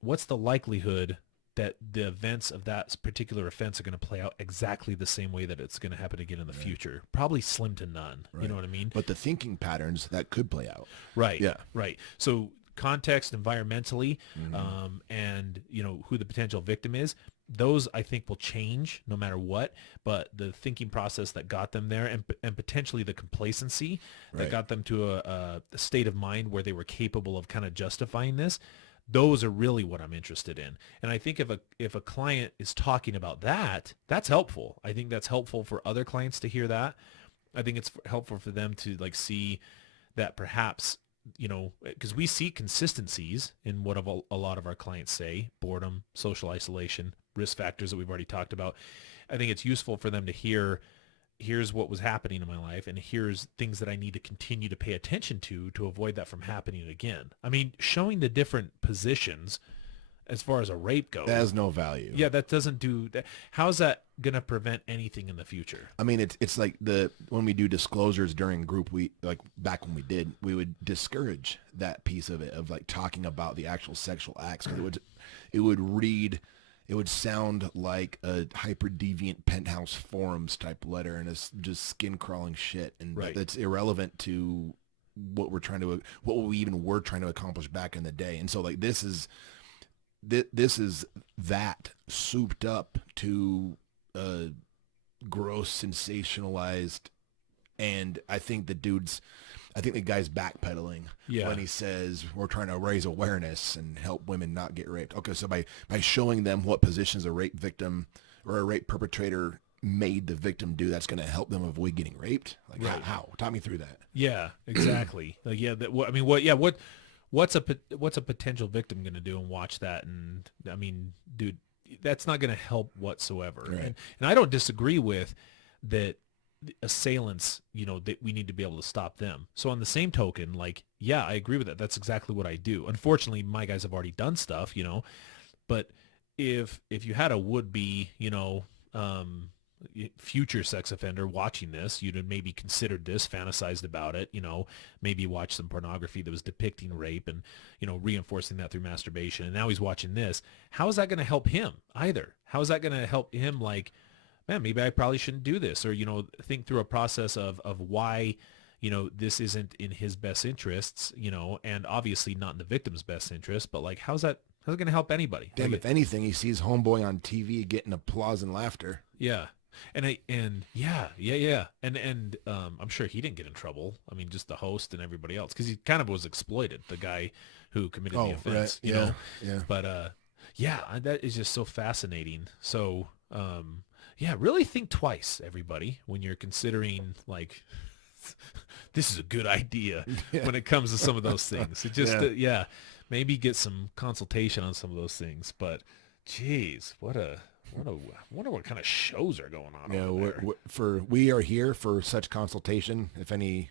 what's the likelihood that the events of that particular offense are going to play out exactly the same way that it's going to happen again in the future? Probably slim to none. Right. You know what I mean? But the thinking patterns that could play out. Right. Yeah. Right. So context environmentally, and, you know, who the potential victim is, those I think will change no matter what. But the thinking process that got them there, and potentially the complacency that got them to a state of mind where they were capable of kind of justifying this, those are really what I'm interested in. And I think if a client is talking about that, that's helpful. I think that's helpful for other clients to hear that. I think it's helpful for them to like see that perhaps, you know, because we see consistencies in what a lot of our clients say: boredom, social isolation, risk factors that we've already talked about. I think it's useful for them to hear, here's what was happening in my life, and here's things that I need to continue to pay attention to avoid that from happening again. I mean, showing the different positions as far as a rape goes, That has no value. yeah, that doesn't do that. How's that going to prevent anything in the future? I mean, it's like when we do disclosures during group week, like back when we would discourage that piece of it, of like talking about the actual sexual acts, because it would sound like a hyper deviant Penthouse Forums type letter, and it's just skin crawling shit, and Right. that's irrelevant to what we even were trying to accomplish back in the day. And so like this is that souped up to gross, sensationalized, and I think the guy's backpedaling when he says we're trying to raise awareness and help women not get raped. Okay, so by showing them what positions a rape victim or a rape perpetrator made the victim do, that's going to help them avoid getting raped. Like Right. how? Talk me through that. Yeah, exactly. Like, yeah, what's a potential victim going to do and watch that? And I mean, dude, that's not going to help whatsoever. Right. And I don't disagree with that. Assailants, you know, that we need to be able to stop them. So on the same token, like, yeah, I agree with that. That's exactly what I do. Unfortunately, my guys have already done stuff, you know, but if you had a would-be, you know, future sex offender watching this, you'd have maybe considered this, fantasized about it, you know, maybe watched some pornography that was depicting rape and, you know, reinforcing that through masturbation. And now he's watching this. How is that going to help him either? How is that going to help him, like, man, maybe I probably shouldn't do this, or, you know, think through a process of why, this isn't in his best interests, and obviously not in the victim's best interest, but like, how's it going to help anybody? Damn, Like, if anything, he sees Homeboy on TV getting applause and laughter. yeah. Yeah. And I'm sure he didn't get in trouble. I mean, just the host and everybody else, because he kind of was exploited, the guy who committed the offense, right. you know? Yeah. But that is just so fascinating. So, really think twice, everybody, when you're considering, like, this is a good idea when it comes to some of those things. It just, maybe get some consultation on some of those things. But, geez, I wonder what kind of shows are going on over there. We are here for such consultation. If any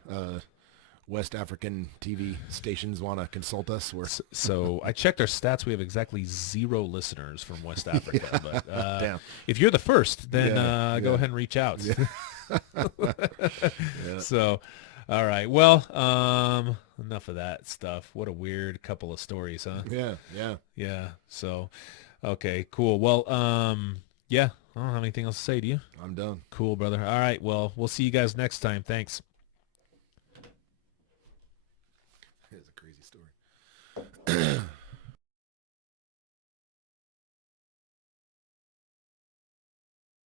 West African TV stations want to consult us, So I checked our stats. We have exactly 0 listeners from West Africa. Yeah. But Damn. if you're the first, then go ahead and reach out. Yeah. So, all right. Well, enough of that stuff. What a weird couple of stories, huh? Yeah. So, okay, cool. Well, I don't have anything else to say, do you? I'm done. Cool, brother. All right. Well, we'll see you guys next time. Thanks.